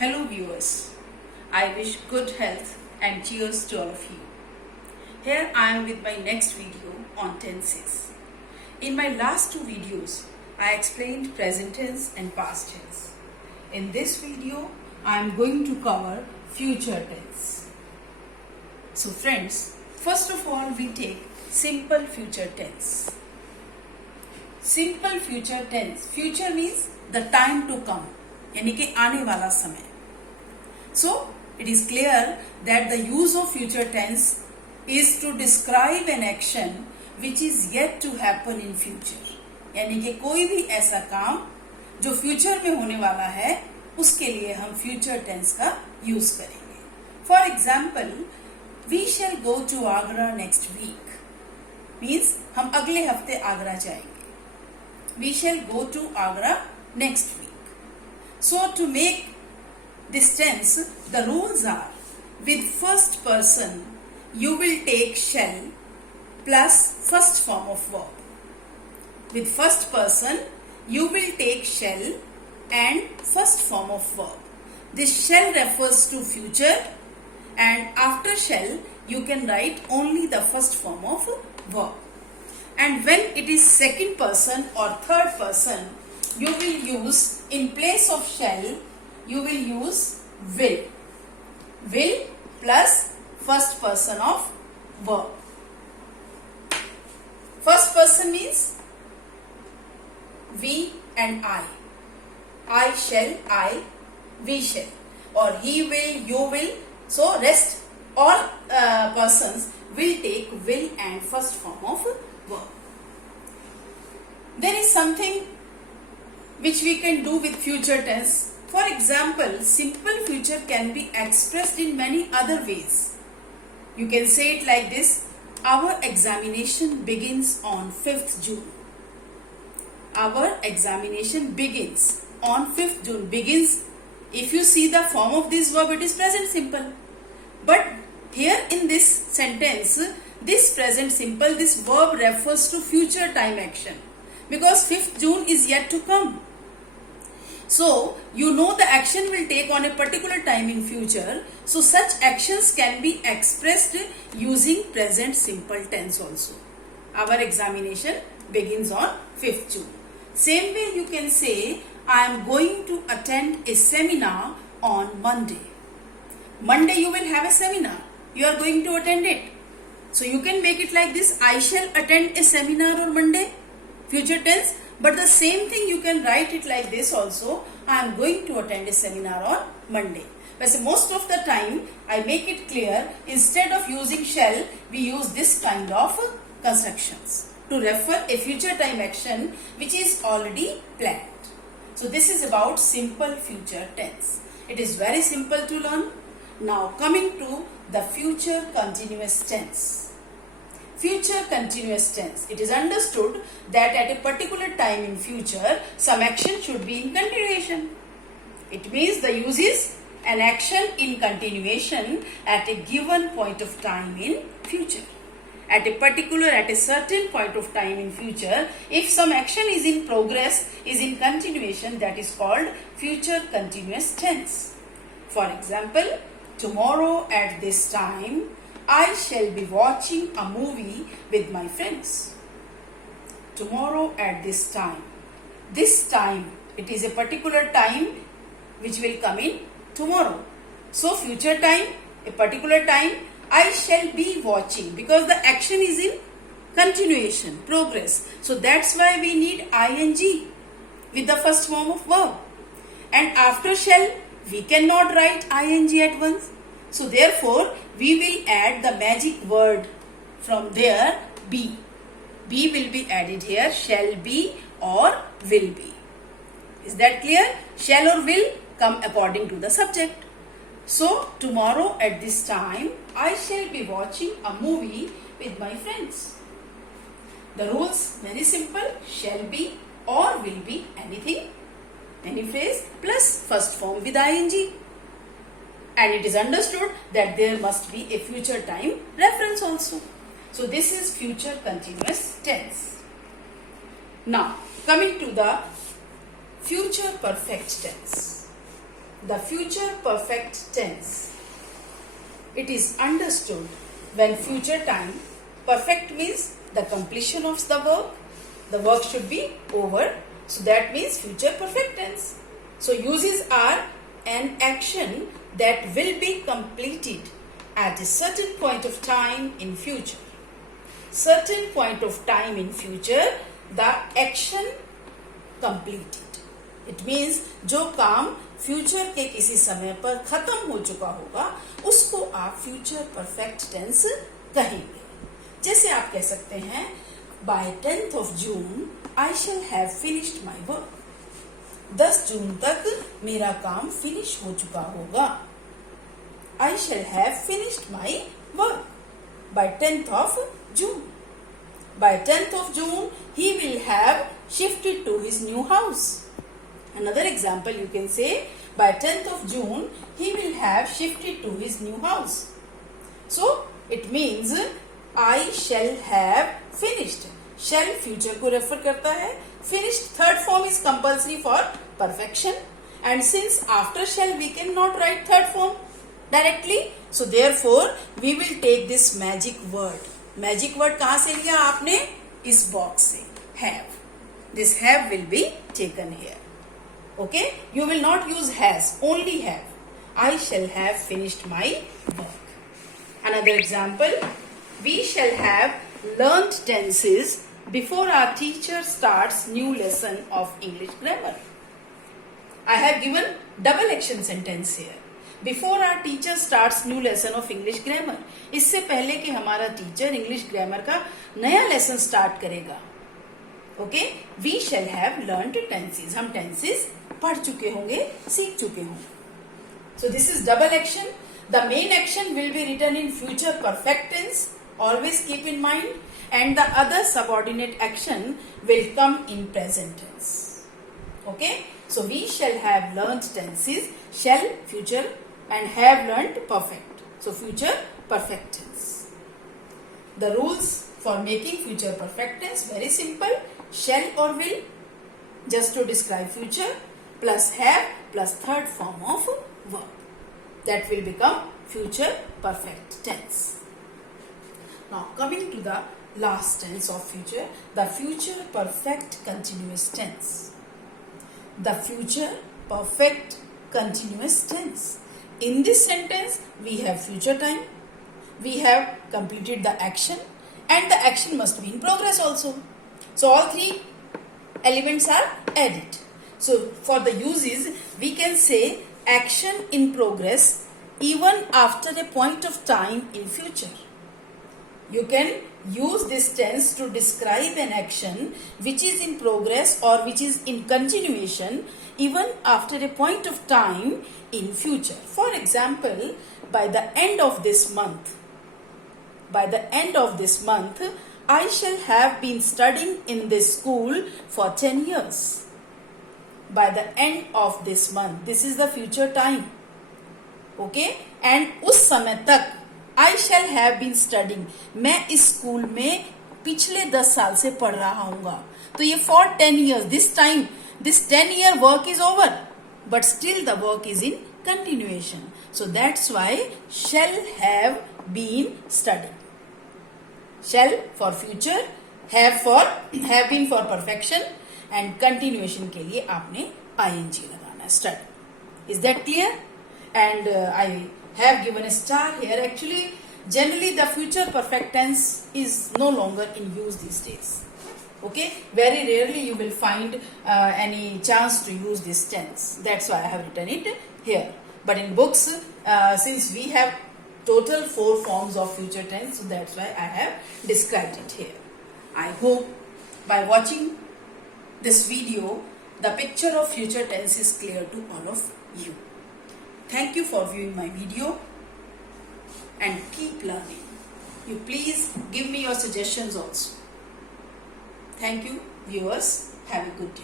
Hello viewers, I wish good health and cheers to all of you. Here I am with my next video on tenses. In my last two videos, I explained present tense and past tense. In this video, I am going to cover future tense. So friends, first of all we take simple future tense. Simple future tense. Future means the time to come, यानी कि आने वाला समय. So it is clear that the use of future tense is to describe an action which is yet to happen in future. यानी कि कोई भी ऐसा काम जो फ्यूचर में होने वाला है उसके लिए हम फ्यूचर टेंस का यूज करेंगे. For example, we shall go to Agra next week means हम अगले हफ्ते आगरा जाएंगे. We shall go to Agra next week. So to make this tense, the rules are: with first person you will take shall plus first form of verb. With first person you will take shall and first form of verb. This shall refers to future, and after shall you can write only the first form of verb. And when it is second person or third person, you will use, in place of shall, you will use will. Will plus first person of verb. First person means we and I. I shall, we shall. Or he will, you will. So rest all persons will take will and first form of verb. There is something which we can do with future tense. For example, simple future can be expressed in many other ways. You can say it like this: our examination begins on 5th June. Our examination begins on 5th June. Begins, if you see the form of this verb, it is present simple. But here in this sentence, this present simple, this verb refers to future time action, because 5th June is yet to come. So, you know the action will take on a particular time in future. So, such actions can be expressed using present simple tense also. Our examination begins on 5th June. Same way you can say, I am going to attend a seminar on Monday. Monday you will have a seminar. You are going to attend it. So, you can make it like this: I shall attend a seminar on Monday. Future tense. But the same thing you can write it like this also: I am going to attend a seminar on Monday. But most of the time I make it clear, instead of using shall, we use this kind of constructions to refer a future time action which is already planned. So this is about simple future tense. It is very simple to learn. Now coming to the future continuous tense. Future continuous tense. It is understood that at a particular time in future, some action should be in continuation. It means the use is an action in continuation at a given point of time in future. At a certain point of time in future, if some action is in progress, is in continuation, that is called future continuous tense. For example, tomorrow at this time, I shall be watching a movie with my friends. Tomorrow at this time. This time, it is a particular time which will come in tomorrow. So future time, a particular time, I shall be watching, because the action is in continuation, progress. So that's why we need ing with the first form of verb. And after shall, we cannot write ing at once. So therefore, we will add the magic word from there, be. Be will be added here, shall be or will be. Is that clear? Shall or will come according to the subject. So, tomorrow at this time, I shall be watching a movie with my friends. The rules very simple: shall be or will be, anything, any phrase plus first form with ing. And it is understood that there must be a future time reference also. So this is future continuous tense. Now coming to the future perfect tense. the future perfect tense. It is understood when future time perfect means the completion of the work should be over, so that means future perfect tense. So uses are an action that will be completed at a certain point of time in future. Certain point of time in future, the action completed. It means जो काम future के किसी समय पर खत्म हो चुका होगा उसको आप फ्यूचर परफेक्ट टेंस कहेंगे. जैसे आप कह सकते हैं bye 10th of June I shall have finished my work. 10 जून तक मेरा काम फिनिश हो चुका होगा. I shall have finished my work by 10th of June. By 10th of June he will have shifted to his new house. Another example you can say by 10th of June he will have shifted to his new house. So it means I shall have finished. Shall future को refer करता है. Finished third form is compulsory for perfection, and since after shall we cannot write third form directly, so therefore we will take this magic word. Magic word कहाँ से लिया आपने? इस box से. Have. This have will be taken here. Okay? You will not use has, only have. I shall have finished my work. Another example, we shall have learnt tenses before our teacher starts new lesson of English grammar. I have given double action sentence here. Before our teacher starts new lesson of English grammar. इससे पहले कि हमारा teacher English grammar का नया lesson start करेगा. Okay, we shall have learn tenses. हम tenses पढ़ चुके होंगे, सीख चुके होंगे. So this is double action. The main action will be written in future perfect tense. Always keep in mind, and the other subordinate action will come in present tense. Okay, so we shall have learnt tenses, shall future, and have learnt perfect. So future perfect tense. The rules for making future perfect tense very simple. Shall or will, just to describe future, plus have plus third form of verb. That will become future perfect tense. Now coming to the last tense of future, the future perfect continuous tense. The future perfect continuous tense. In this sentence, we have future time, we have completed the action, and the action must be in progress also. So all three elements are added. So for the uses, we can say action in progress even after a point of time in future. You can use this tense to describe an action which is in progress or which is in continuation even after a point of time in future. For example, by the end of this month, I shall have been studying in this school for 10 years. By the end of this month, this is the future time. Okay, and उस समय तक I shall have been studying. मैं इस school में पिछले 10 साल से पढ़ रहा हूँगा. तो ये for 10 years. This time, this 10-year work is over, but still the work is in continuation. So that's why shall have been studying. Shall for future, have been for perfection, and continuation के लिए आपने ing लगाना. Study. Is that clear? And I have given a star here. Actually, generally the future perfect tense is no longer in use these days. Okay, very rarely you will find any chance to use this tense. That's why I have written it here. But in books, since we have total 4 forms of future tense, so that's why I have described it here. I hope by watching this video, the picture of future tense is clear to all of you. Thank you for viewing my video and keep learning. You please give me your suggestions also. Thank you, viewers. Have a good day.